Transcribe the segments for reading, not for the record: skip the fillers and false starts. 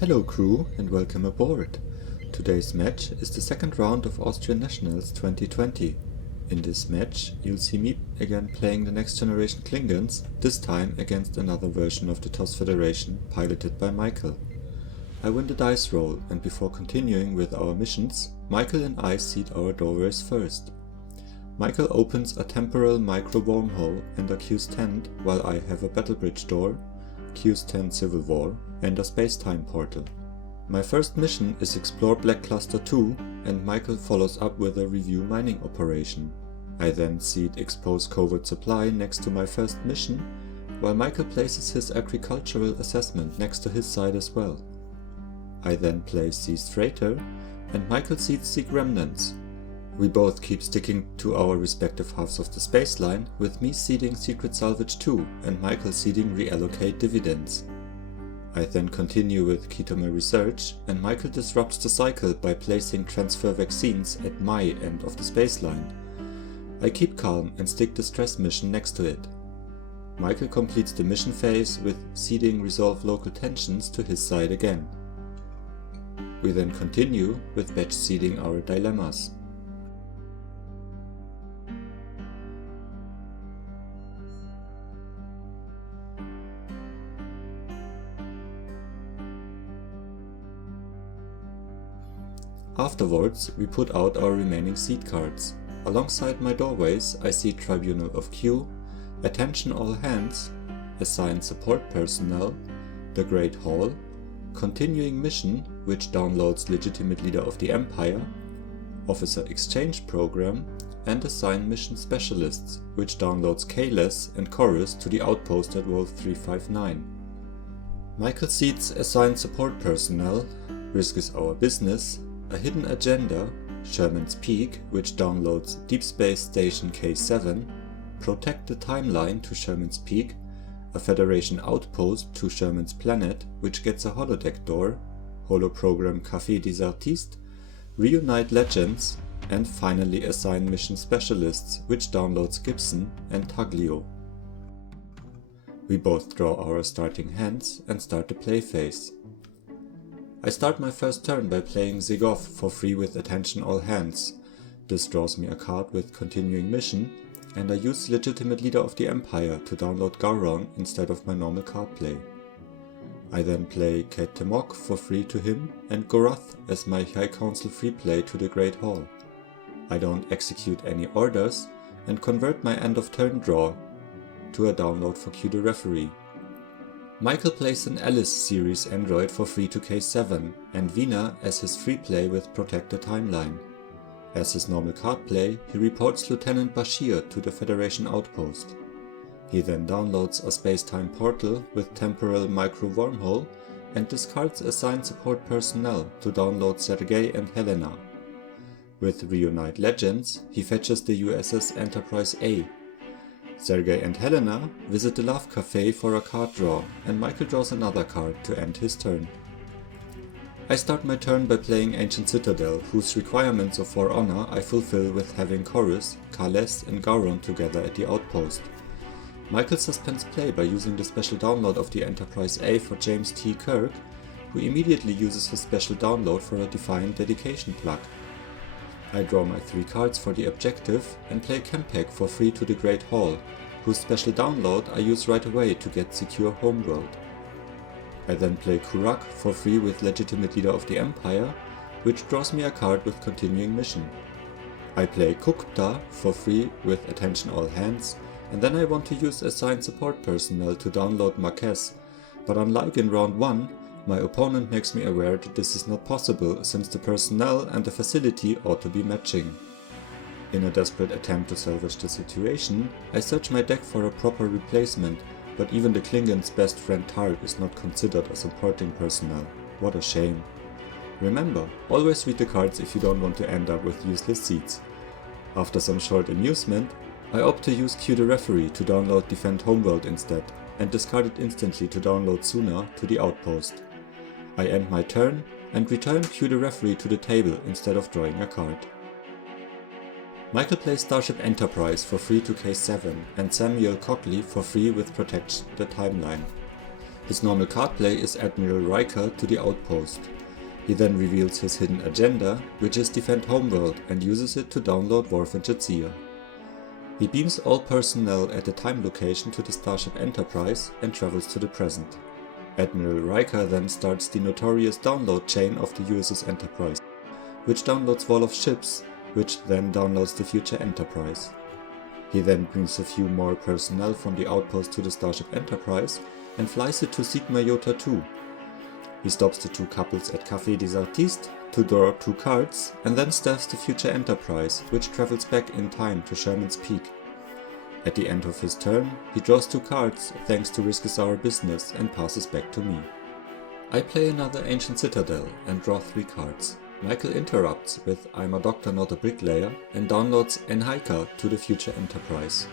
Hello crew and welcome aboard. Today's match is the second round of Austrian Nationals 2020. In this match you'll see me again playing the Next Generation Klingons, this time against another version of the TOS Federation piloted by Michael. I win the dice roll, and before continuing with our missions, Michael and I seed our doorways first. Michael opens a temporal micro wormhole and a Q's tent, while I have a battle bridge door, Q's tent Civil War, and a space-time portal. My first mission is Explore Black Cluster 2, and Michael follows up with a review mining operation. I then seed Expose Covert Supply next to my first mission, while Michael places his agricultural assessment next to his side as well. I then play Seized Freighter, and Michael seeds Seek Remnants. We both keep sticking to our respective halves of the space line, with me seeding Secret Salvage 2 and Michael seeding Reallocate Dividends. I then continue with Key to My Research, and Michael disrupts the cycle by placing Transfer Vaccines at my end of the space line. I keep calm and stick the Stress mission next to it. Michael completes the mission phase with seeding Resolve Local Tensions to his side again. We then continue with batch seeding our dilemmas. Afterwards, we put out our remaining seed cards. Alongside my doorways, I see Tribunal of Q, Attention All Hands, Assign Support Personnel, The Great Hall, Continuing Mission, which downloads Legitimate Leader of the Empire, Officer Exchange Program, and Assign Mission Specialists, which downloads Kayless and Chorus to the outpost at Wolf 359. Michael seeds Assign Support Personnel, Risk is Our Business, A Hidden Agenda, Sherman's Peak, which downloads Deep Space Station K7, Protect the Timeline to Sherman's Peak, a Federation Outpost to Sherman's Planet, which gets a holodeck door, Holoprogram Café des Artistes, Reunite Legends, and finally Assign Mission Specialists, which downloads Gibson and Taglio. We both draw our starting hands and start the play phase. I start my first turn by playing Zigov for free with Attention All Hands. This draws me a card with Continuing Mission, and I use Legitimate Leader of the Empire to download Gowron instead of my normal card play. I then play Ket Temok for free to him and Gorath as my High Council free play to the Great Hall. I don't execute any orders and convert my end of turn draw to a download for Q the Referee. Michael plays an Alice series android for free to K7 and Vina as his free play with Protect the Timeline. As his normal card play, he reports Lieutenant Bashir to the Federation outpost. He then downloads a space-time portal with Temporal Micro Wormhole and discards Assigned Support Personnel to download Sergei and Helena. With Reunite Legends, he fetches the USS Enterprise A. Sergei and Helena visit the Love Cafe for a card draw, and Michael draws another card to end his turn. I start my turn by playing Ancient Citadel, whose requirements of For Honor I fulfill with having Chorus, Kales and Gowron together at the outpost. Michael suspends play by using the special download of the Enterprise A for James T. Kirk, who immediately uses his special download for a Defiant Dedication plug. I draw my 3 cards for the objective and play Kempek for free to the Great Hall, whose special download I use right away to get Secure Homeworld. I then play Kurak for free with Legitimate Leader of the Empire, which draws me a card with Continuing Mission. I play Kukta for free with Attention All Hands, and then I want to use Assigned Support Personnel to download Marquez, but unlike in round 1, my opponent makes me aware that this is not possible since the personnel and the facility ought to be matching. In a desperate attempt to salvage the situation, I search my deck for a proper replacement, but even the Klingon's best friend Targ is not considered a supporting personnel. What a shame. Remember, always read the cards if you don't want to end up with useless seeds. After some short amusement, I opt to use Q the Referee to download Defend Homeworld instead, and discard it instantly to download Suna to the outpost. I end my turn and return Q the Referee to the table instead of drawing a card. Michael plays Starship Enterprise for free to K7 and Samuel Cockley for free with Protect the Timeline. His normal card play is Admiral Riker to the outpost. He then reveals his hidden agenda, which is defend homeworld, and uses it to download Worf and Jadzia. He beams all personnel at the time location to the Starship Enterprise and travels to the present. Admiral Riker then starts the notorious download chain of the USS Enterprise, which downloads Wall of Ships, which then downloads the future Enterprise. He then brings a few more personnel from the outpost to the Starship Enterprise and flies it to Sigma Iota 2. He stops the two couples at Café des Artistes to draw two cards and then staffs the future Enterprise, which travels back in time to Sherman's Peak. At the end of his turn, he draws two cards thanks to Risk is Our Business and passes back to me. I play another Ancient Citadel and draw 3 cards. Michael interrupts with I'm a doctor not a bricklayer and downloads Enhaika to the future Enterprise.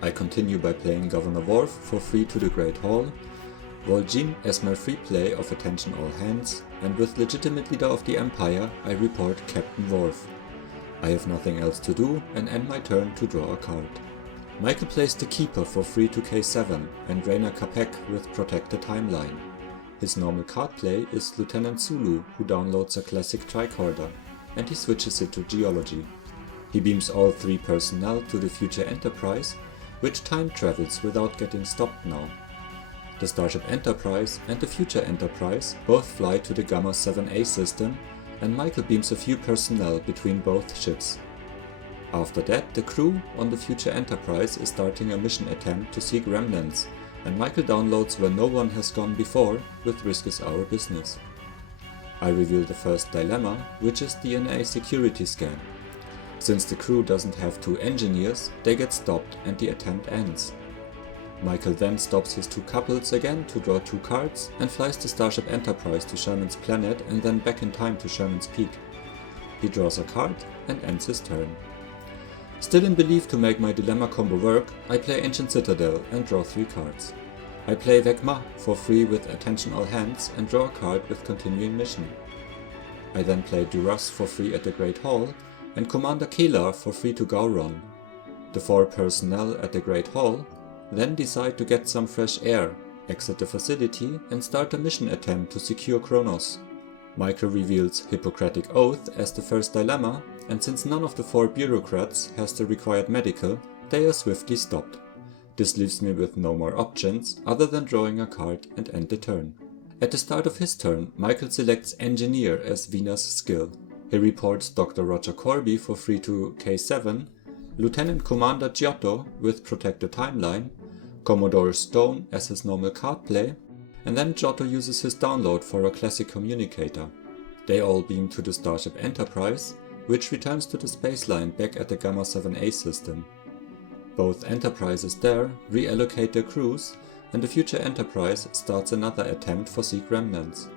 I continue by playing Governor Worf for free to the Great Hall, Vol'jin as my free play of Attention All Hands, and with legitimate leader of the Empire I report Captain Worf. I have nothing else to do and end my turn to draw a card. Michael plays the Keeper for free to K7 and Raina Kapek with Protect the Timeline. His normal card play is Lieutenant Sulu, who downloads a classic tricorder, and he switches it to Geology. He beams all 3 personnel to the future Enterprise, which time travels without getting stopped now. The Starship Enterprise and the future Enterprise both fly to the Gamma 7A system, and Michael beams a few personnel between both ships. After that, the crew on the future Enterprise is starting a mission attempt to seek remnants, and Michael downloads Where No One Has Gone Before with Risk is Our Business. I reveal the first dilemma, which is DNA security scan. Since the crew doesn't have 2 engineers, they get stopped and the attempt ends. Michael then stops his 2 couples again to draw 2 cards and flies the Starship Enterprise to Sherman's planet and then back in time to Sherman's Peak. He draws a card and ends his turn. Still in belief to make my dilemma combo work, I play Ancient Citadel and draw 3 cards. I play Vecma for free with Attention All Hands and draw a card with Continuing Mission. I then play Duras for free at the Great Hall and Commander Kelar for free to Gowron. The 4 personnel at the Great Hall then decide to get some fresh air, exit the facility and start a mission attempt to secure Kronos. Michael reveals Hippocratic Oath as the first dilemma, and since none of the 4 bureaucrats has the required medical, they are swiftly stopped. This leaves me with no more options other than drawing a card and end the turn. At the start of his turn, Michael selects Engineer as Vina's skill. He reports Dr. Roger Corby for free to K7, Lieutenant Commander Giotto with Protect the Timeline, Commodore Stone as his normal card play, and then Giotto uses his download for a classic communicator. They all beam to the Starship Enterprise, which returns to the spaceline back at the Gamma 7A system. Both Enterprises there reallocate their crews, and the future Enterprise starts another attempt for Seek Remnants.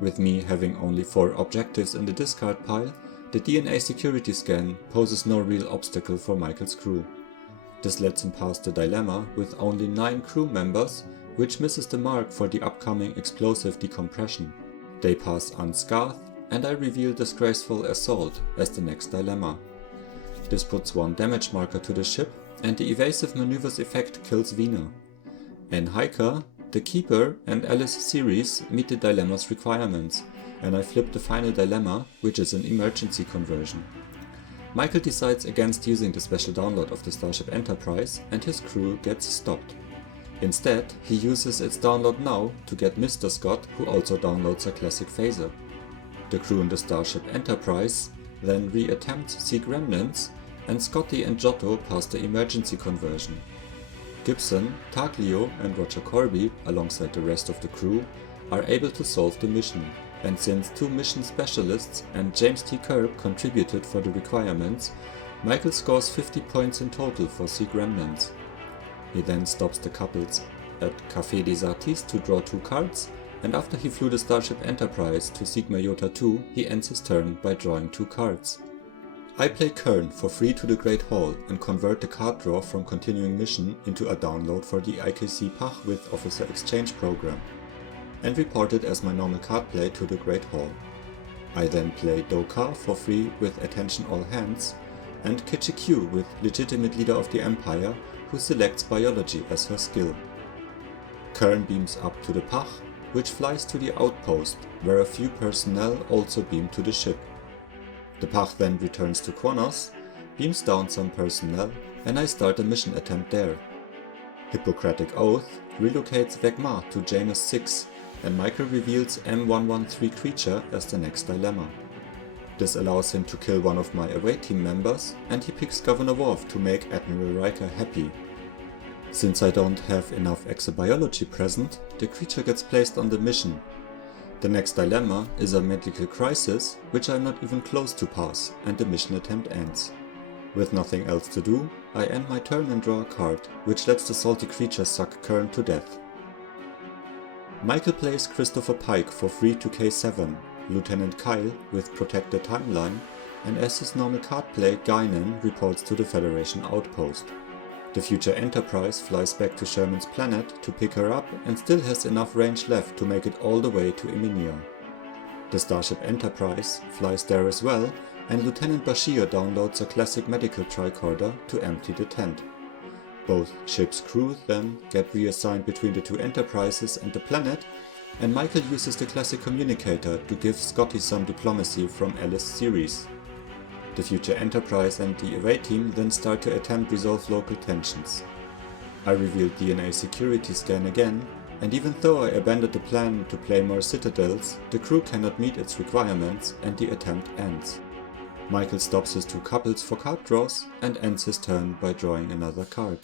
With me having only 4 objectives in the discard pile, the DNA security scan poses no real obstacle for Michael's crew. This lets him pass the dilemma with only 9 crew members, which misses the mark for the upcoming explosive decompression. They pass unscathed, and I reveal Disgraceful Assault as the next dilemma. This puts 1 damage marker to the ship, and the Evasive Maneuvers effect kills Vina. Enhaika, the Keeper and Alice series meet the dilemma's requirements, and I flip the final dilemma, which is an emergency conversion. Michael decides against using the special download of the Starship Enterprise, and his crew gets stopped. Instead, he uses its download now to get Mr. Scott, who also downloads a classic phaser. The crew in the Starship Enterprise then re-attempts Seek Remnants, and Scotty and Giotto pass the emergency conversion. Gibson, Taglio and Roger Corby, alongside the rest of the crew, are able to solve the mission, and since 2 mission specialists and James T. Kirk contributed for the requirements, Michael scores 50 points in total for Seek Remnants. He then stops the couples at Café des Artistes to draw 2 cards, and after he flew the Starship Enterprise to Sigma Iota 2, he ends his turn by drawing 2 cards. I play Kern for free to the Great Hall and convert the card draw from Continuing Mission into a download for the IKC Pach with Officer Exchange program, and report it as my normal card play to the Great Hall. I then play Dokar for free with Attention All Hands, and Kichikyu with Legitimate Leader of the Empire, who selects Biology as her skill. Kern beams up to the Pach, which flies to the outpost, where a few personnel also beam to the ship. The Pach then returns to Kronos, beams down some personnel, and I start a mission attempt there. Hippocratic Oath relocates Vegma to Janus 6, and Michael reveals M113 Creature as the next dilemma. This allows him to kill one of my away team members, and he picks Governor Worf to make Admiral Riker happy. Since I don't have enough exobiology present, the creature gets placed on the mission. The next dilemma is a medical crisis, which I'm not even close to pass, and the mission attempt ends. With nothing else to do, I end my turn and draw a card, which lets the salty creature suck Kern to death. Michael plays Christopher Pike for free to K7, Lieutenant Kyle with Protect the Timeline, and as his normal card play, Guinan reports to the Federation outpost. The future Enterprise flies back to Sherman's planet to pick her up and still has enough range left to make it all the way to Iminia. The Starship Enterprise flies there as well, and Lieutenant Bashir downloads a classic medical tricorder to empty the tent. Both ships' crew then get reassigned between the two Enterprises and the planet, and Michael uses the classic communicator to give Scotty some diplomacy from Alice series. The future Enterprise and the away team then start to attempt resolve local tensions. I reveal DNA security scan again, and even though I abandoned the plan to play more citadels, the crew cannot meet its requirements and the attempt ends. Michael stops his two couples for card draws and ends his turn by drawing another card.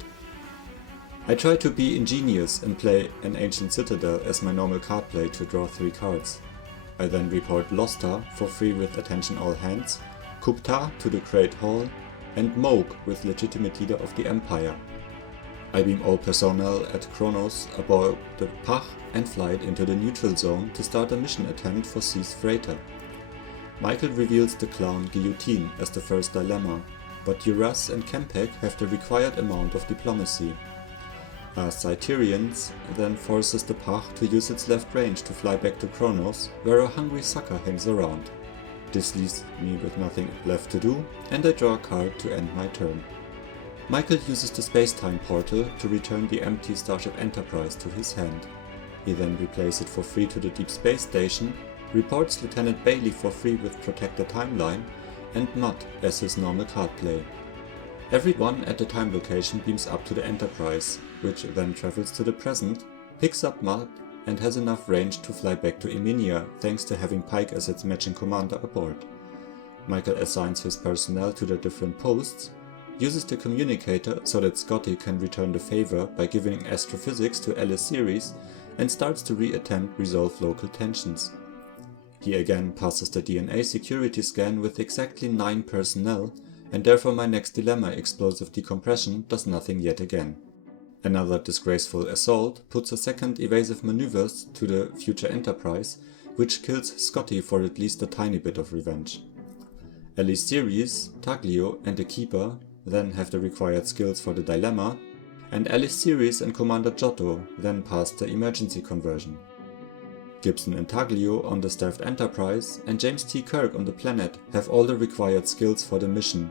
I try to be ingenious and play an Ancient Citadel as my normal card play to draw 3 cards. I then report Losta for free with Attention All Hands, Kupta to the Great Hall, and Moog with Legitimate Leader of the Empire. I beam all personnel at Kronos aboard the Pach and fly it into the neutral zone to start a mission attempt for Cease Freighter. Michael reveals the clown Guillotine as the first dilemma, but Uras and Kempek have the required amount of diplomacy. Cyterians then forces the Pach to use its left range to fly back to Kronos, where a hungry sucker hangs around. This leaves me with nothing left to do, and I draw a card to end my turn. Michael uses the space-time portal to return the empty Starship Enterprise to his hand. He then replaces it for free to the Deep Space Station, reports Lieutenant Bailey for free with Protect the Timeline, and Mutt as his normal card play. Everyone at the time location beams up to the Enterprise, which then travels to the present, picks up Mutt, and has enough range to fly back to Iminia thanks to having Pike as its matching commander aboard. Michael assigns his personnel to their different posts, uses the communicator so that Scotty can return the favor by giving astrophysics to Alice series, and starts to re-attempt resolve local tensions. He again passes the DNA security scan with exactly 9 personnel, and therefore my next dilemma, Explosive Decompression, does nothing yet again. Another disgraceful assault puts a second evasive maneuvers to the future Enterprise, which kills Scotty for at least a tiny bit of revenge. Alice series, Taglio and the Keeper then have the required skills for the dilemma, and Alice series and Commander Giotto then pass the emergency conversion. Gibson and Taglio on the Staffed Enterprise and James T. Kirk on the planet have all the required skills for the mission,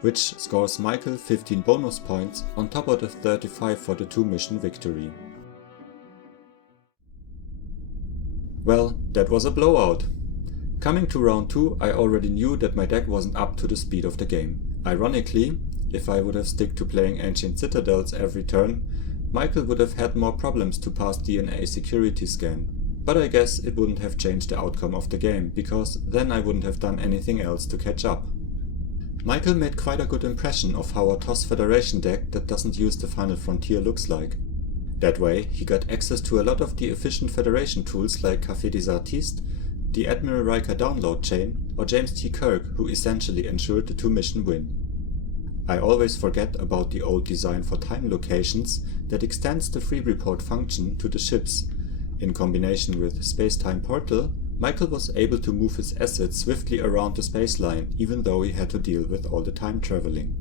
which scores Michael 15 bonus points on top of the 35 for the 2-mission victory. Well, that was a blowout. Coming to round 2, I already knew that my deck wasn't up to the speed of the game. Ironically, if I would have stick to playing Ancient Citadels every turn, Michael would have had more problems to pass DNA security scan. But I guess it wouldn't have changed the outcome of the game, because then I wouldn't have done anything else to catch up. Michael made quite a good impression of how a TOS Federation deck that doesn't use the Final Frontier looks like. That way, he got access to a lot of the efficient Federation tools like Café des Artistes, the Admiral Riker download chain, or James T. Kirk, who essentially ensured the 2-mission win. I always forget about the old design for time locations that extends the free report function to the ships. In combination with Space-Time Portal, Michael was able to move his assets swiftly around the spaceline, even though he had to deal with all the time traveling.